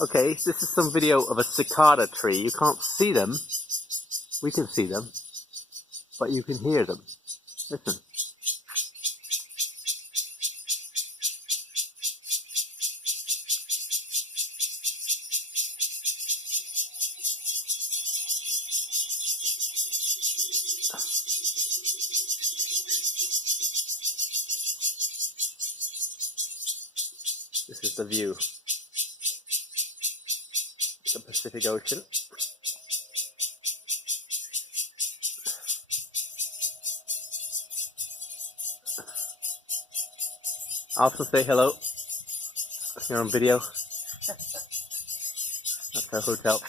Okay, this is some video of a cicada tree. You can't see them. We can see them, but you can hear them. Listen. This is the view. The Pacific Ocean. Also say hello. You're on video. That's our hotel.